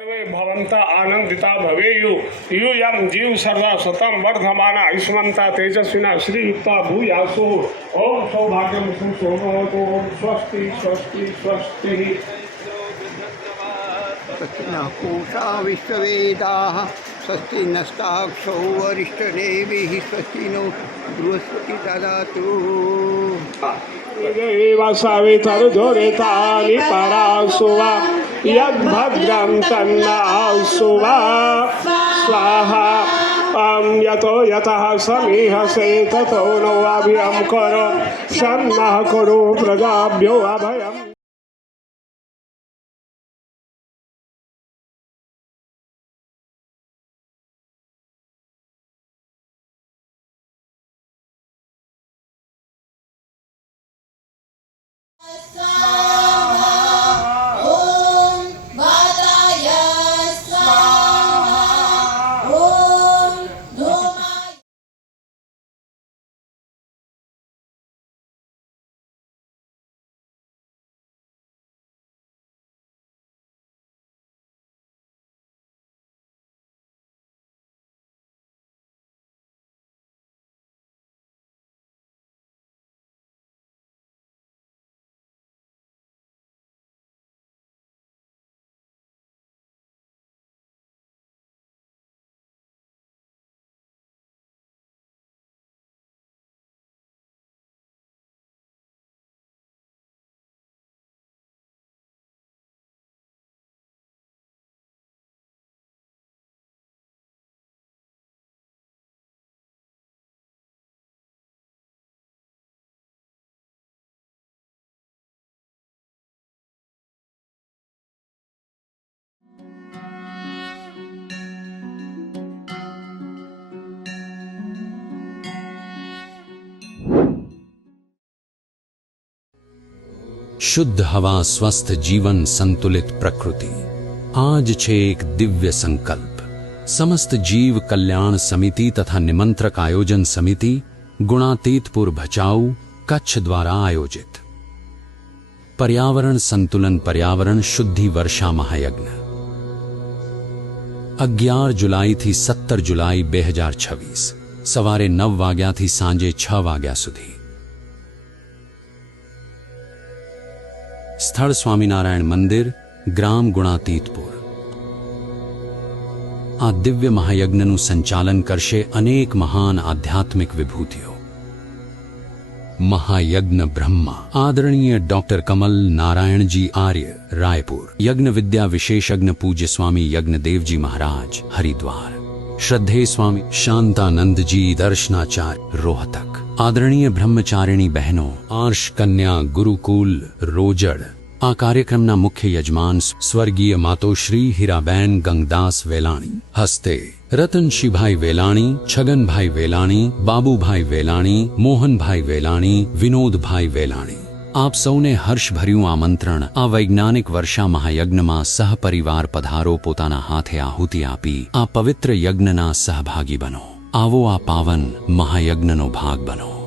सर्वे भवन्त आनंदिता भवेयु यूयं जीव सर्वा सतम वर्धमाना आयुष्मन्ता तेजस्विना श्रीयुक्ता भूयासु ओम सौभाग्यं सुशोभवतु ओम स्वस्ति स्वस्ति स्वस्ति। स्वस्ति नः पूषा विश्ववेदाः स्वस्ति नस्ताक्षो वरिष्ठदेवीः स्वस्ति नो बृहस्पति ददातु। सवितर्जुरितानि परासुवा यद्भद्रं तन्नासुवा स्वाहा यतो यतः समीहसे ततो नो अभयं करो शन्नः कुरु प्रजाभ्यो अभयम्। शुद्ध हवा, स्वस्थ जीवन, संतुलित प्रकृति। आज छे एक दिव्य संकल्प। समस्त जीव कल्याण समिति तथा निमंत्रक आयोजन समिति गुणातीतपुर भचाऊ कच्छ द्वारा आयोजित पर्यावरण संतुलन पर्यावरण शुद्धि वर्षा महायज्ञ 11 जुलाई થી 17 जुलाई 2026 સવારે 9 વાગ્યાથી સાંજે 6 વાગ્યા સુધી। સ્થળ સ્વામિનારાયણ મંદિર, ગ્રામ ગુણાતીતપુર। આ દિવ્ય મહાયજ્ઞનું સંચાલન કરશે અનેક મહાન આધ્યાત્મિક વિભૂતિઓ। महायज्ञ ब्रह्मा आदरणीय डॉक्टर कमल नारायण जी आर्य रायपुर। यज्ञ विद्या विशेषज्ञ पूज्य स्वामी यज्ञदेव जी महाराज हरिद्वार। श्रद्धेय स्वामी शांतानंद जी दर्शनाचार्य रोहतक। आदरणीय ब्रह्मचारिणी बहनों, आर्ष कन्या गुरुकुल रोजड़। आ कार्यक्रमना मुख्य यजमान स्वर्गीय मातोश्री हीराबेन गंगदास वेलाणी। हस्ते रतनशीभाई वेलाणी, छगनभाई वेलाणी, बाबूभाई वेलाणी, मोहनभाई वेलाणी, विनोदभाई वेलाणी। आप सौने हर्षभर्યું आमंत्रण। आ वैज्ञानिक वर्षा महायज्ञમાં સહપરિવાર પધારો, પોતાના હાથે આહુતિ આપી આ પવિત્ર યજ્ઞના સહભાગી બનો। આવો આ પાવન મહાયજ્ઞનો ભાગ બનો।